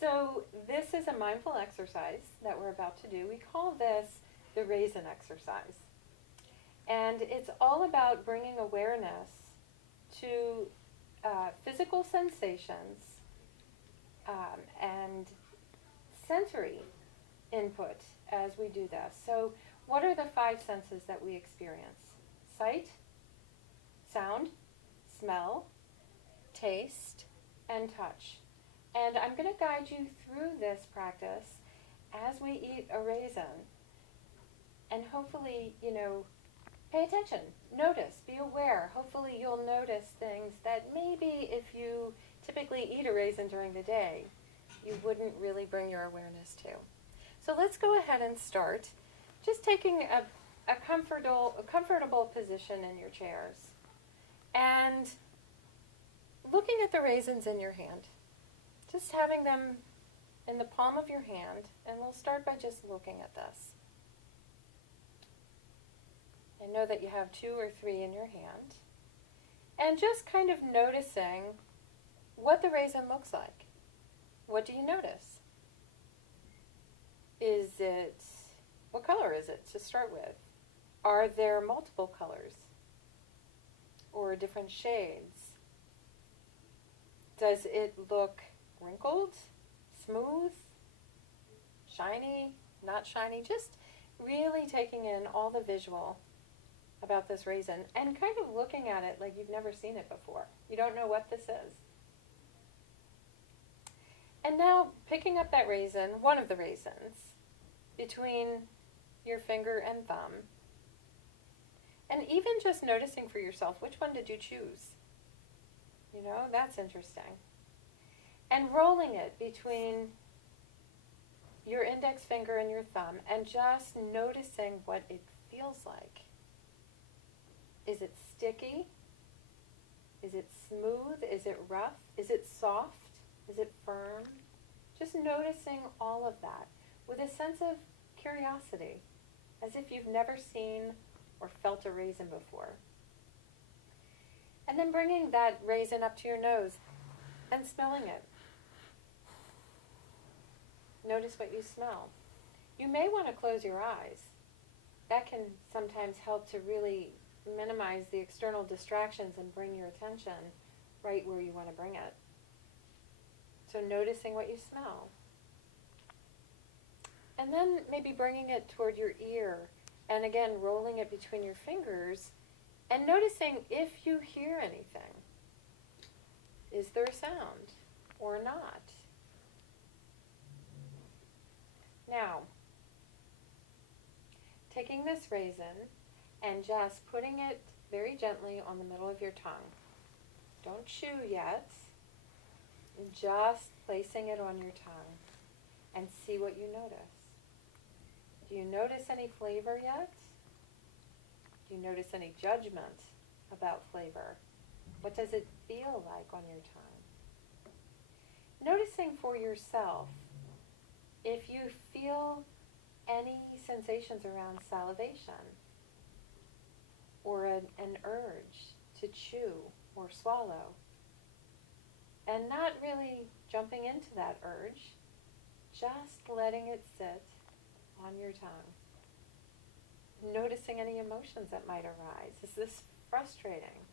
So this is a mindful exercise that we're about to do. We call this the raisin exercise. And it's all about bringing awareness to physical sensations and sensory input as we do this. So what are the five senses that we experience? Sight, sound, smell, taste, and touch. And I'm going to guide you through this practice as we eat a raisin. And hopefully, pay attention, notice, be aware. Hopefully you'll notice things that maybe if you typically eat a raisin during the day, you wouldn't really bring your awareness to. So let's go ahead and start. Just taking a comfortable position in your chairs. And looking at the raisins in your hand. Just having them in the palm of your hand. And we'll start by just looking at this. And know that you have 2 or 3 in your hand. And just kind of noticing what the raisin looks like. What do you notice? What color is it to start with? Are there multiple colors? Or different shades? Does it look wrinkled, smooth, shiny, not shiny? Just really taking in all the visual about this raisin and kind of looking at it like you've never seen it before. You don't know what this is. And now picking up that raisin, one of the raisins, between your finger and thumb, and even just noticing for yourself, which one did you choose? That's interesting. And rolling it between your index finger and your thumb and just noticing what it feels like. Is it sticky? Is it smooth? Is it rough? Is it soft? Is it firm? Just noticing all of that with a sense of curiosity, as if you've never seen or felt a raisin before. And then bringing that raisin up to your nose and smelling it. Notice what you smell. You may want to close your eyes. That can sometimes help to really minimize the external distractions and bring your attention right where you want to bring it. So noticing what you smell. And then maybe bringing it toward your ear, and again rolling it between your fingers, and noticing if you hear anything. Is there a sound or not? Now, taking this raisin and just putting it very gently on the middle of your tongue. Don't chew yet. Just placing it on your tongue and see what you notice. Do you notice any flavor yet? Do you notice any judgment about flavor? What does it feel like on your tongue? Noticing for yourself if you feel any sensations around salivation or an urge to chew or swallow. And not really jumping into that urge, just letting it sit on your tongue. Noticing any emotions that might arise. Is this frustrating?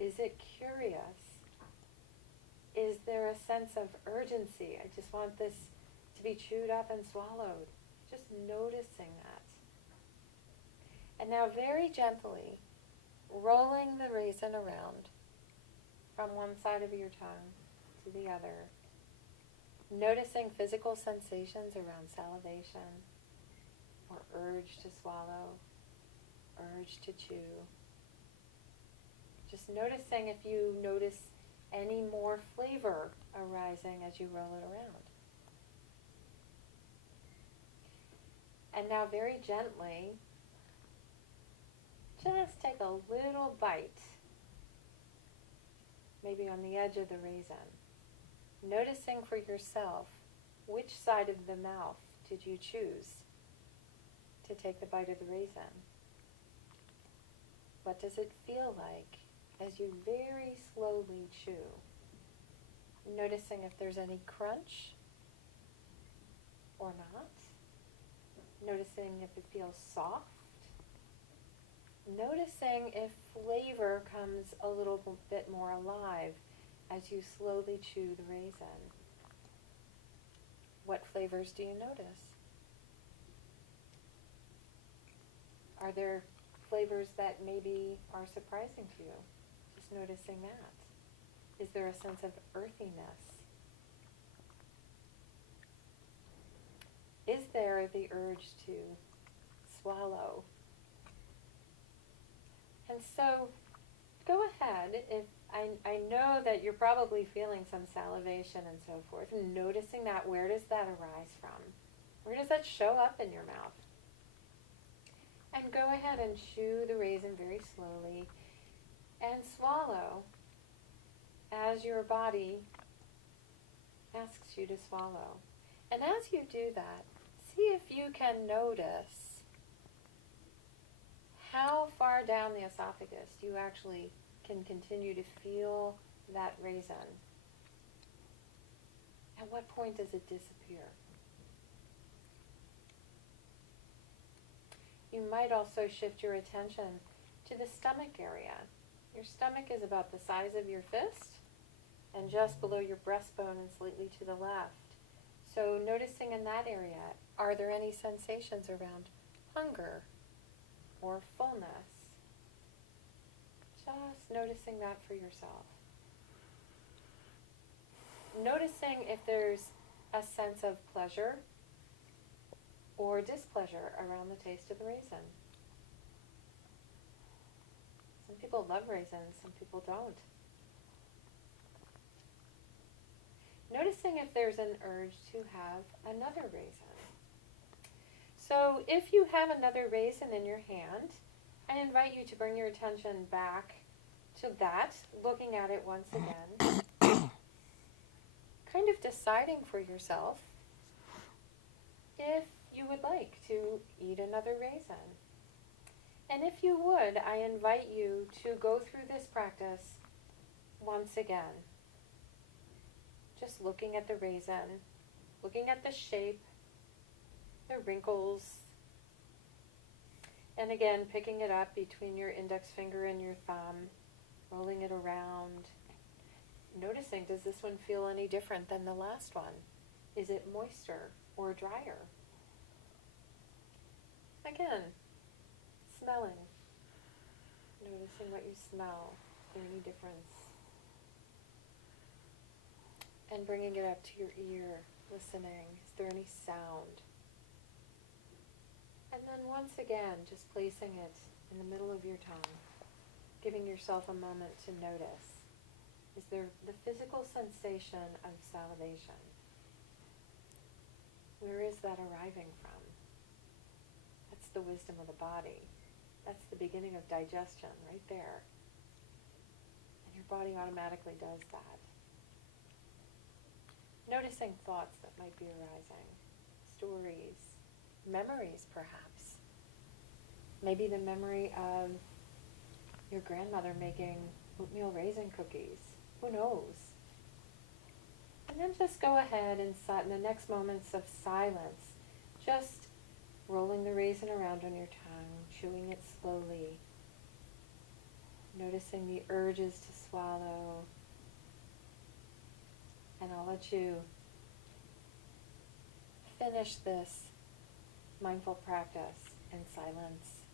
Is it curious? Is there a sense of urgency? I just want this to be chewed up and swallowed. Just noticing that. And now very gently, rolling the raisin around from one side of your tongue to the other, noticing physical sensations around salivation or urge to swallow, urge to chew. Just noticing if you notice any more flavor arising as you roll it around. And now very gently, just take a little bite, maybe on the edge of the raisin. Noticing for yourself, which side of the mouth did you choose to take the bite of the raisin? What does it feel like as you very slowly chew? Noticing if there's any crunch or not. Noticing if it feels soft. Noticing if flavor comes a little bit more alive as you slowly chew the raisin. What flavors do you notice? Are there flavors that maybe are surprising to you? Just noticing that. Is there a sense of earthiness? Is there the urge to swallow? And so, go ahead. If I know that you're probably feeling some salivation and so forth, and noticing that, where does that arise from? Where does that show up in your mouth? And go ahead and chew the raisin very slowly and swallow as your body asks you to swallow. And as you do that, see if you can notice how far down the esophagus you actually can continue to feel that raisin. At what point does it disappear? You might also shift your attention to the stomach area. Your stomach is about the size of your fist and just below your breastbone and slightly to the left. So noticing in that area, are there any sensations around hunger or fullness? Just noticing that for yourself. Noticing if there's a sense of pleasure or displeasure around the taste of the raisin. Some people love raisins, some people don't. Noticing if there's an urge to have another raisin. So if you have another raisin in your hand, I invite you to bring your attention back to that, looking at it once again, kind of deciding for yourself if you would like to eat another raisin. And if you would, I invite you to go through this practice once again. Just looking at the raisin, looking at the shape, the wrinkles, and again, picking it up between your index finger and your thumb, rolling it around, noticing, does this one feel any different than the last one? Is it moister or drier? Again, smelling, noticing what you smell. Is there any difference? And bringing it up to your ear, listening. Is there any sound? And then once again, just placing it in the middle of your tongue, giving yourself a moment to notice. Is there the physical sensation of salivation? Where is that arriving from? That's the wisdom of the body. That's the beginning of digestion right there. And your body automatically does that. Noticing thoughts that might be arising, stories, memories perhaps. Maybe the memory of your grandmother making oatmeal raisin cookies. Who knows? And then just go ahead and in the next moments of silence, just rolling the raisin around on your tongue, chewing it slowly, noticing the urges to swallow. And I'll let you finish this mindful practice in silence.